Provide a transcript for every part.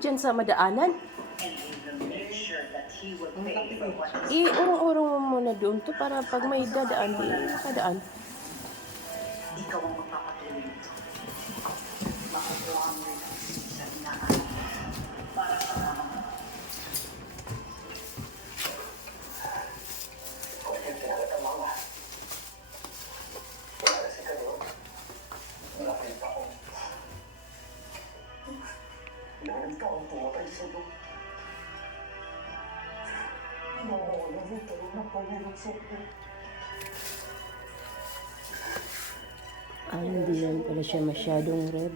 dyan sa madaanan. Urong-urong mo muna doon to para pag may dadaan, makadaan. Ikaw ang magpapatuloy nito. Makukuha mo rin ang sa inaanak para sa mga ilang taong tumatay sa'yo. Mawawala nito ng pangarap sa'yo. Hindi yan pala siya masyadong red.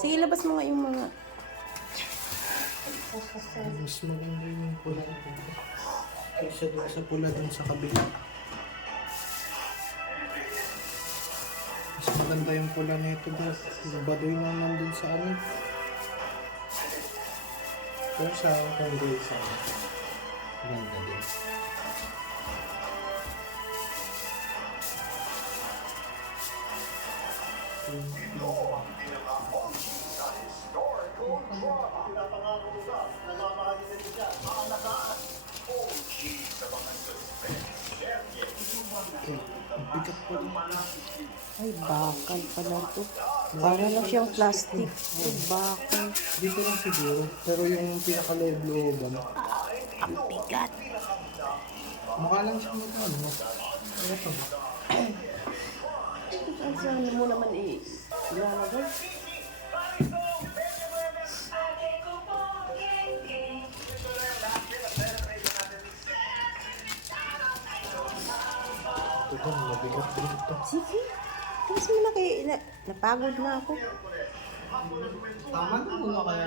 Sige, labas mo nga yung mga... Mas maganda yung pula kaysa doon sa pula doon sa kabila. Mas maganda yung pula nito doon. Baduy na nandun sa ano. Pero sa kanto sa ganda din. Bigat pa rin. Ay, bakal pala to. Para lang siyang plastic. Ay, bakal. Dito lang siguro. Pero yung pinaka-looban. Ang bigat. Mukha lang siya mag-ano. Ano pa ba? Saan mo naman ilalagay? Ito ba, mabigat din ito. Sige. Tapos mo na kayo, napagod na ako. Tama na muna kaya.